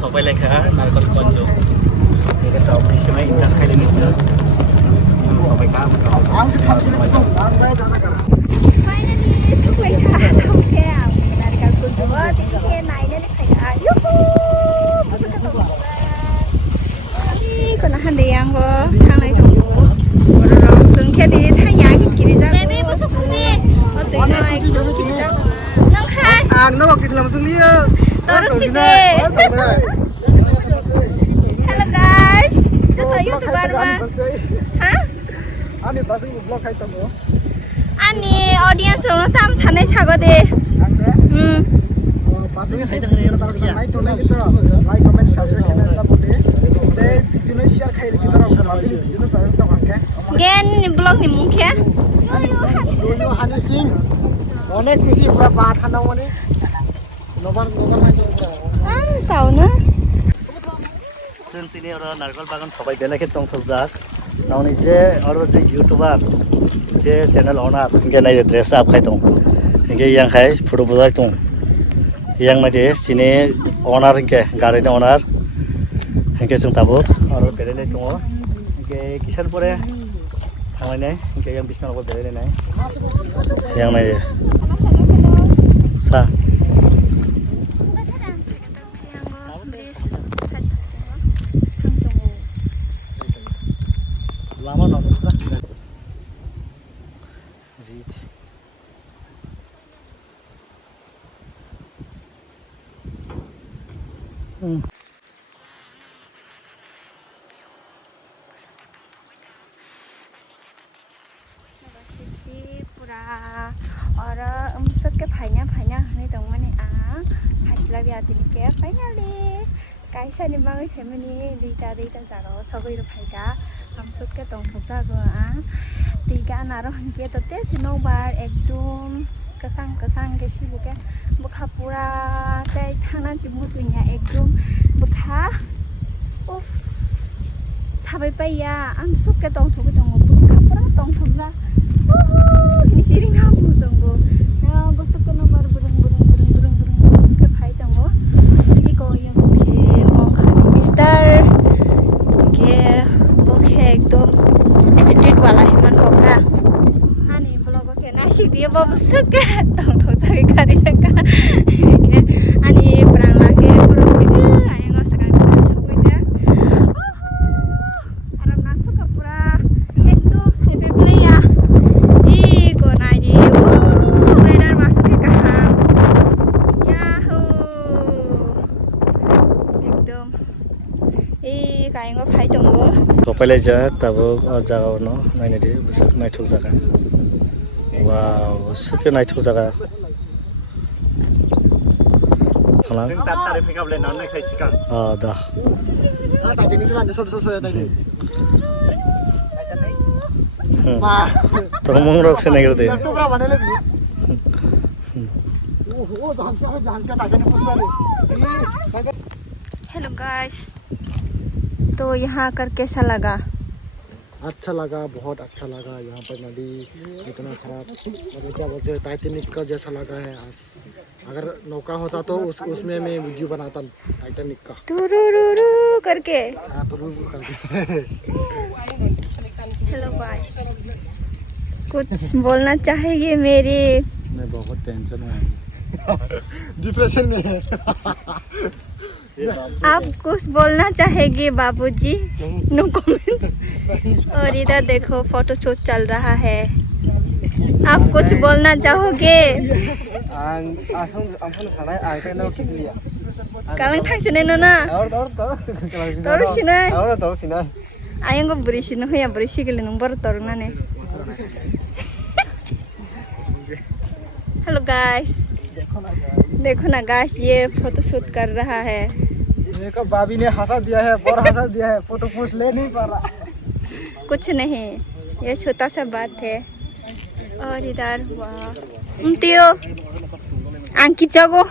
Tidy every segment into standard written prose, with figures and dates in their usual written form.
सबै लेखा नारकल पन्जो ini tahu isinya indah kayak gitu sampai kamu Halo guys, itu YouTuber mah. Hah? Ani pasti vlog kai tamu. Ani audience lo tam sanai sago de. Pasti kai tamu ni tahu dia. Like comment subscribe channel ta bote. Te video share kai kita orang pasti video share ta kan. Gen vlog ni mungkin. Ani sing. অনেক খুশি পুরা পা ঠান্ডা মানে নবার লাগে sao nữa. जों दिनै आरो नारकल बागान सबाय बेलेगे दंथ'जाक नावनि जे आरो जे इउटुबार जे चेनेल अनार इंगे नाय ड्रेस आप खाय दं इंगे यांखाय फटो बुजाय दं yang नायदे सिने अनार इंगे गारिनि अनार इंगे जों दाबो आरो बेलेले दङ इंगे किसान परे थांनाय इंगे yang बिसनाव बेलेले नाय yang नाय सा lama nonton tak? Jadi, पूरा और सबके फाइना फाइना हने दं माने हासिला बियाति के फाइनली काइसा नि बाङै फेमिली दैता जागो सबैरो फाइदा हम सबके दंथ जागो दैगा नारो हनके तते सिनो बार एकदम कसang के सिबुके बुखा पूरा तै थाना जि मुजुया एकदम बुखा उफ साबै पाया आम सबके दंथ दङ बुखा पूरा दंथ जा ini siring aku sungguh ya besok ke nomor burung ke pai tunggu iko yang buke mong hari mister ke buke ekdom attitude wala himan kopra hani vlog ke nasi dia bawa besok ke tong cari kari ka ani perang lagi burung ke ayo nggak sekarang sukunya aram nafsu ke pura ekdom sepe play ya Kopelai jahat tabu jaga no naik ni besok naik thuk jaga. Wow, suka naik thuk jaga. Kalang. Jeng tak tarif kau boleh naik naik sikang. Dah. tadi ni cuma so ya tadi. Tolong mengrok sini kerja. Tu berapa ni lagi? Oh, jangan ke tadi ni pusat ni. Hello guys तो यहाँ कर कैसा लगा अच्छा लगा बहुत अच्छा लगा यहाँ पर नदी इतना खराब और क्या बोलते हैं टाइटैनिक का जैसा लगा है अगर नौका होता तो उसमें मैं वीडियो बनाता टाइटैनिक का टुरुरुरु करके करके हेलो गाइस कुछ बोलना चाहेंगे मेरे मैं बहुत टेंशन में डिप्रेशन में है आप कुछ बोलना चाहेंगे बाबूजी नो कमेंट और इधर देखो फोटो शूट चल रहा है आप कुछ बोलना चाहोगे कालंग थांसिने ना तोरसिनाय आयंगो बुरिसिनो होया बुरिसिगले नों बर तोरनाने हेलो गाइस देखो ना गाइस ये फोटो शूट कर रहा है देखो भाभी ने हंसा दिया है और हंसा दिया है फोटो पोस्ट ले नहीं पा रहा कुछ नहीं ये छोटा सा बात है और इधर वाह उन्टियो आंकी जगो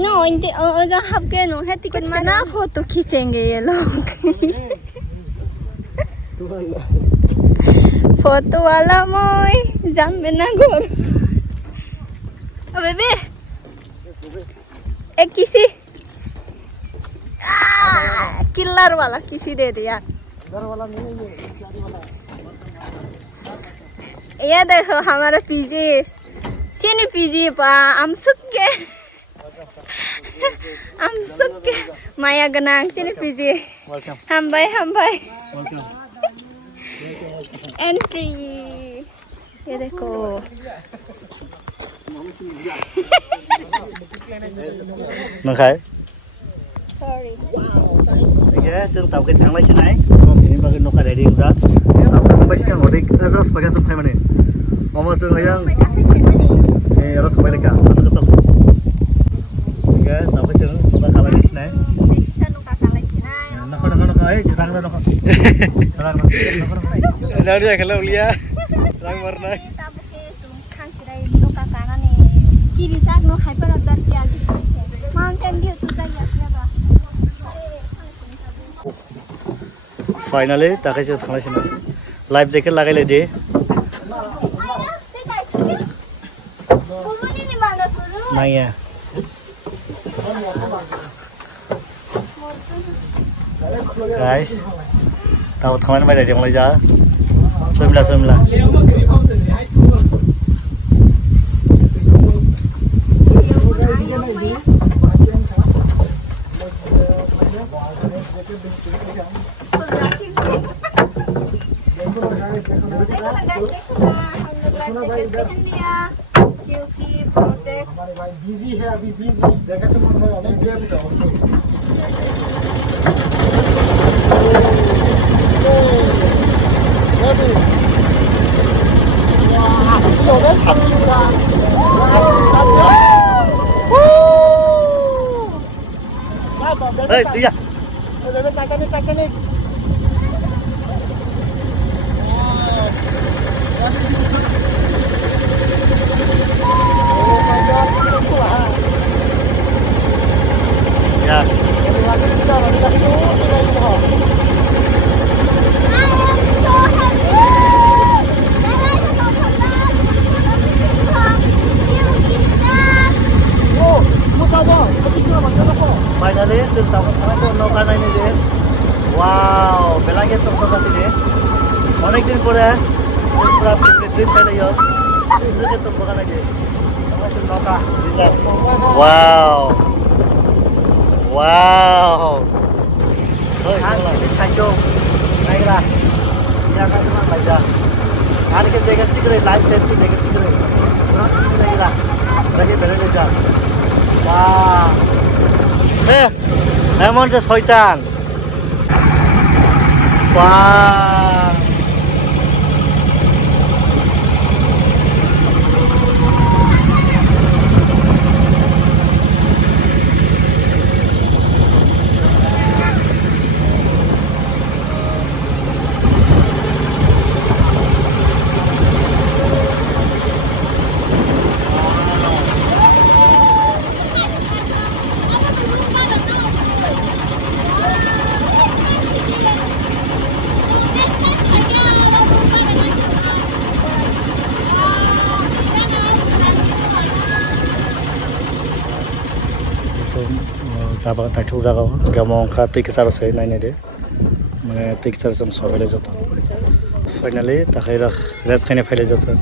नो इनते अगर हम के नो है टिकट मना फोटो खींचेंगे ये लोग Foto wala moy. Jambe na gor. Oh baby. एक किसी किलर वाला किसी दे दिया अंदर वाला नहीं है ये प्यारी वाला ये देखो हमारा पीजी सीनी पीजी पा हम सुके माया गनांग सीनी पीजी वेलकम हम भाई वेलकम एंट्री ये देखो नखाय सॉरी ओके जों दावगे थांलायसिनाय बिनि बागै नखा रेडि होगा दावगे थांबायसिनो हदै आजा सबायगा जों फाय माने मामा जों आयां ए आरो सबाय लेका आसका सब ओके दावगे जों नखा खालायसिनाय नखा ए रां नखा रां नारि आखला उलिया रां मारनाय Kiri sak no hyper adar kya mountain view tu jaya finally दाखायसो थांलायसिनो लाइफ जैकेट लागायलाय दे नाया गाइस दाव थांनानै बायलाय देंलाय जा सोमला क्योंकि प्रोटेक्ट हमारे भाई बिजी है अभी बिजी जगह से मत अभी भी Hey, dia. Caca nih. Ya. Finally, जों दावखौ थांनायखौ नौका नायनो जे वाव बेलागे तंबगासिनो अनेक दिन परे पुरा ट्रिप फैलायो जोंके तंबगा नायदो नौका वाव वाव ओइ थांजौ नायग्रा या काजमा लाइजा आर के जगह सिगरे लाइफ सेफ्टी जगह सिगरे पुरा नायग्रा रहे बेले जा वाव এমন যে শয়তান जाबा नायथाव जागाव गामोंखा दैकेसारसै नायनायदो माने दैकेसारजों सबायलाय जाता फाइनाली दाखाय रेस्ट खायनाय फायलाय जाता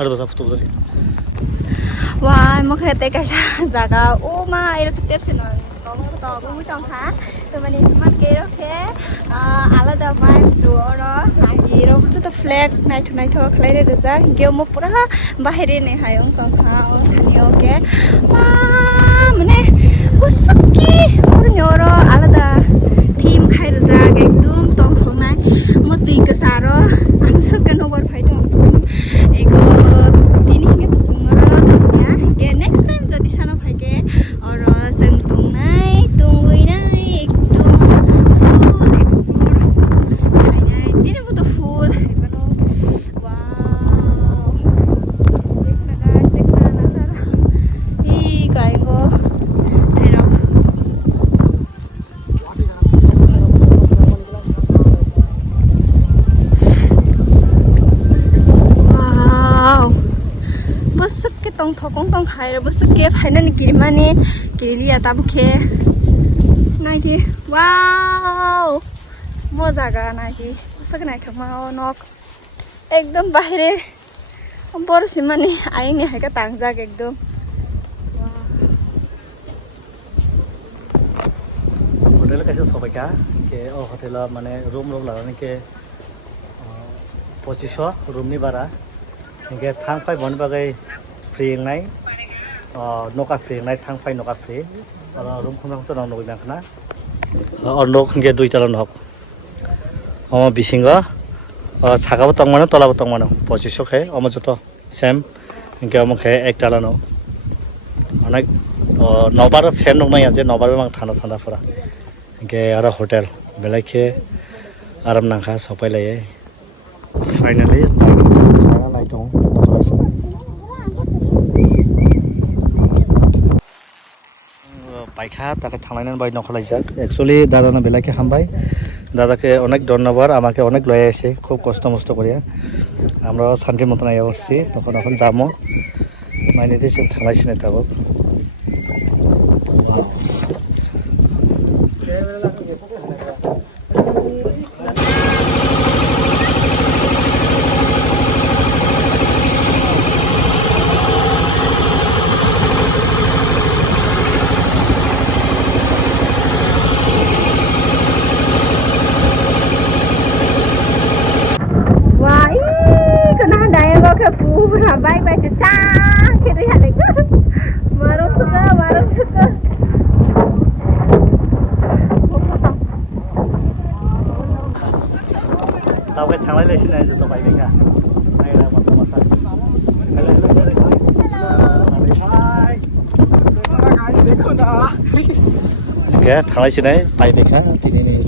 Ada bahasa foto tadi. Wah, mau kete kaisa jaga. Oh ma, 이렇게 떼지는 너무 너무 좋다. 그러면 이만 이렇게 알아다 vibes 로로 나기로 또 flag 나이트 클레이드 자. 이게 뭐 পুরা বাইরে নে হায়ং তংখা ওকে 와, মানে 우스키 오르녀로 알아다 팀 খাইর জাগ একদম তংখনা মতি কসারো আমসকে নগর ফাইটো এগো তিনি কে সুংরা ধনিয়া के नेक्स्ट टाइम जदि सानो भाइके और जों तंगुइनाय tong khai ra bus ke finally girmani girilia tabuke naiki wow মজা গা নাকি ওসকে নাই থাকমা নক একদম বাইরে বড় সিমানি আইনি হাইকা তাংজাক একদম হোটেল কাছে সবাইকা কে ও হোটেল মানে রুম লাগানি কে 2500 রুমনি ভাড়া ইনকে থাংফাই বন বাগै ফ্রি নাই নকা ফ্রি নাই থাংফাই নকা ফ্রি আর রুম খনংস নাও নগৈ নাখনা আর নক ইনকে দুইটা নক বিশিংগ সাকাবো তংমানো তলাবো তংমানো 2500 খাই যত সেম ইনকে খাই একটালা নাও অনেক নবার ফ্যান নক নাই আছে নবার মান ঠান্ডা ঠান্ডা ফরা ইনকে আর হোটেল বেলাইকে আরাম নাখা সপাই লাইয়ে ফাইনালি ঠান্ডা নাই দং পাইখা তাকে থানাইনান বাড়ি নখলাইজাক একচুয়ালি দাদানা বেলাকে খামবাই দাদাকে অনেক ধন্যবাদ আমাকে অনেক লয়ে আসে খুব কষ্ট মষ্ট করিয়া আমরা শান্তির মতন আইয়া করছি তখন এখন যাবো নাইনিতে সব থানাইছি না থাকুক tao cái thằng lấy lên này tụi bay cả hay là một cái thằng lấy trên đấy bay về khác thì này